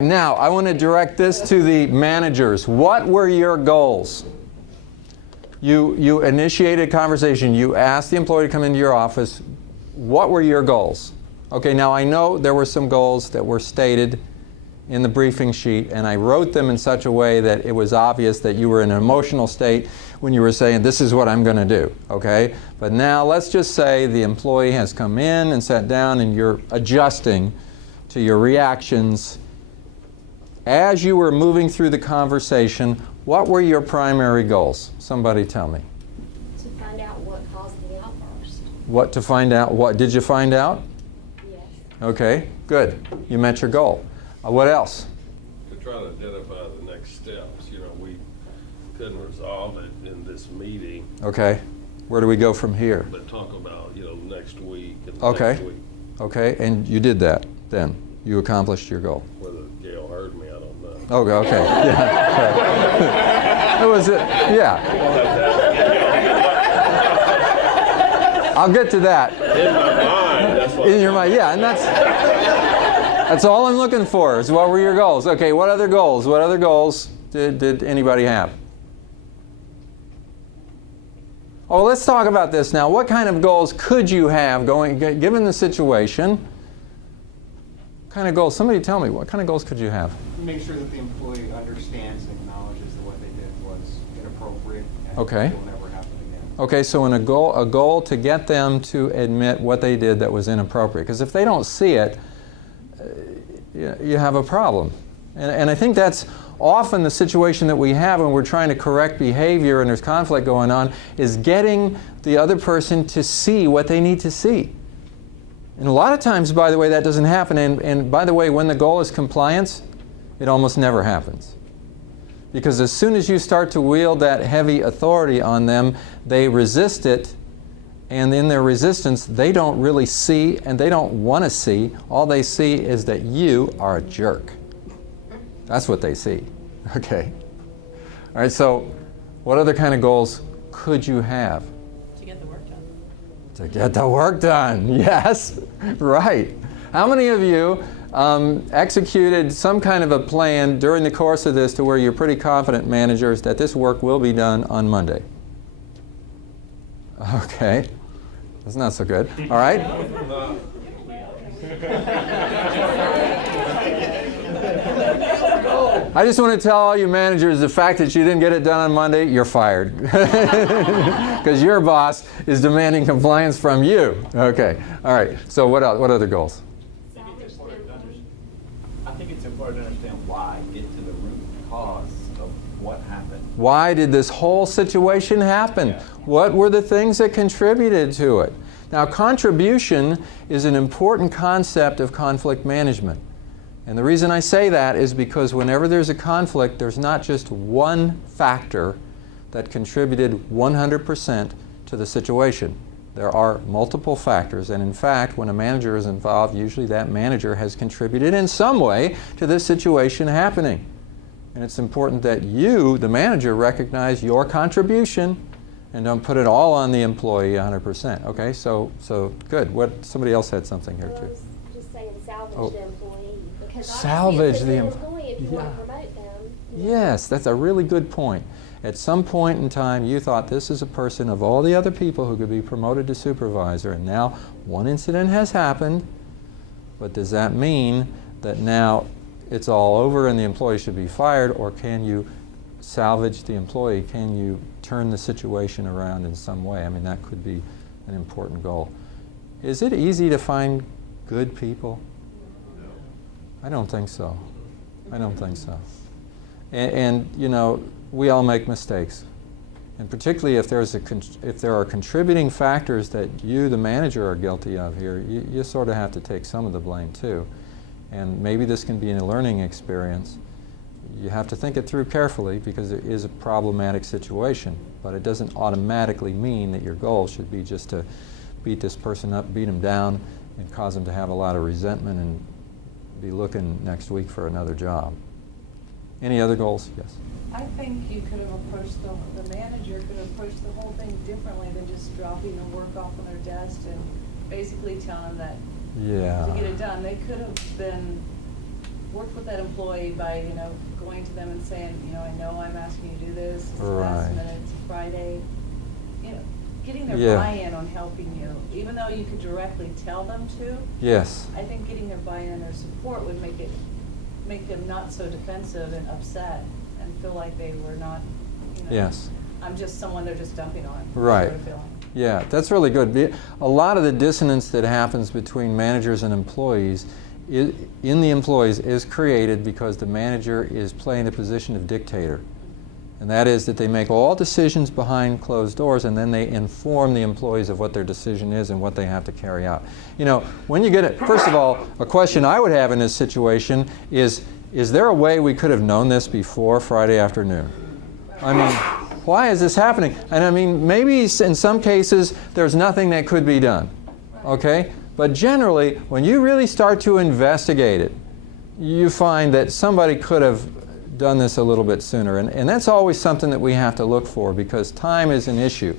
Now, I want to direct this to the managers. What were your goals? You initiated a conversation. You asked the employee to come into your office. What were your goals? Okay, now I know there were some goals that were stated in the briefing sheet, and I wrote them in such a way that it was obvious that you were in an emotional state when you were saying, this is what I'm going to do, okay? But now let's just say the employee has come in and sat down and you're adjusting to your reactions. As you were moving through the conversation, what were your primary goals? Somebody tell me. To find out what caused the outburst. What to find out? What did you find out? Yes. Okay, good. You met your goal. What else? To try to identify the next steps. You know, we couldn't resolve it in this meeting, Okay. Where do we go from here? but talk about, you know, next week and Okay. next week. Okay, and you did that then. You accomplished your goal. Whether Gail heard me, I don't know. Okay, okay. Yeah. It was, yeah. I'll get to that. In my mind, that's what. In your mind, yeah, and that's all I'm looking for is what were your goals? Okay, what other goals? What other goals did anybody have? Oh, let's talk about this now. What kind of goals could you have given the situation? What kind of goals? Somebody tell me, what kind of goals could you have? Make sure that the employee understands and acknowledges that what they did was inappropriate and Okay. it will never happen again. Okay, so in a goal to get them to admit what they did that was inappropriate. Because if they don't see it, you have a problem. And I think that's often the situation that we have when we're trying to correct behavior and there's conflict going on, is getting the other person to see what they need to see. And a lot of times, by the way, that doesn't happen. And by the way, when the goal is compliance, it almost never happens. Because as soon as you start to wield that heavy authority on them, they resist it. And in their resistance, they don't really see and they don't want to see. All they see is that you are a jerk. That's what they see. Okay. All right, so what other kind of goals could you have? To get the work done. To get the work done. Yes, right. How many of you executed some kind of a plan during the course of this to where you're pretty confident, managers, that this work will be done on Monday? Okay. That's not so good. All right. I just want to tell all you managers the fact that you didn't get it done on Monday, you're fired. Because your boss is demanding compliance from you. Okay. All right. So what else? What other goals? I think it's important to understand why, get to the root cause of what happened. Why did this whole situation happen? Yeah. What were the things that contributed to it? Now, contribution is an important concept of conflict management. And the reason I say that is because whenever there's a conflict, there's not just one factor that contributed 100% to the situation. There are multiple factors, and in fact, when a manager is involved, usually that manager has contributed in some way to this situation happening. And it's important that you, the manager, recognize your contribution and don't put it all on the employee 100%. Okay, so good. Somebody else had something here Well, I too. was just saying salvage Oh. the employee. Because Salvage obviously the it's an employee if you want to promote them. Yes, that's a really good point. At some point in time, you thought this is a person of all the other people who could be promoted to supervisor, and now one incident has happened, but does that mean that now it's all over and the employee should be fired, or can you salvage the employee? Can you turn the situation around in some way? I mean, that could be an important goal. Is it easy to find good people? I don't think so. I don't think so. And you know, we all make mistakes. And particularly if there are contributing factors that you, the manager, are guilty of here, you sort of have to take some of the blame too. And maybe this can be a learning experience. You have to think it through carefully because it is a problematic situation, but it doesn't automatically mean that your goal should be just to beat this person up, beat him down, and cause him to have a lot of resentment and be looking next week for another job. Any other goals? Yes. I think you could have approached the manager could have approached the whole thing differently than just dropping the work off on their desk and basically telling them that Yeah. to get it done. They could have been worked with that employee by, you know, going to them and saying, you know, I know I'm asking you to do this, it's Right. last minute, it's Friday. You know, getting their Yeah. buy-in on helping you, even though you could directly tell them to, Yes. I think getting their buy-in or support would make them not so defensive and upset and feel like they were not, you know. Yes. I'm just someone they're just dumping on. Right. Sort of feeling. Yeah, that's really good. A lot of the dissonance that happens between managers and employees in the employees is created because the manager is playing the position of dictator. And that is that they make all decisions behind closed doors and then they inform the employees of what their decision is and what they have to carry out. You know, when you get it, first of all, a question I would have in this situation is there a way we could have known this before Friday afternoon? I mean, why is this happening? And I mean, maybe in some cases there's nothing that could be done, okay? But generally, when you really start to investigate it, you find that somebody could have done this a little bit sooner. And that's always something that we have to look for because time is an issue.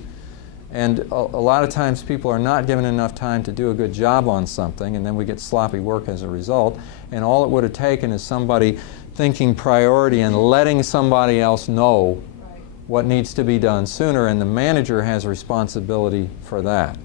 And a lot of times people are not given enough time to do a good job on something, and then we get sloppy work as a result. And all it would have taken is somebody thinking priority and letting somebody else know Right. what needs to be done sooner, and the manager has responsibility for that.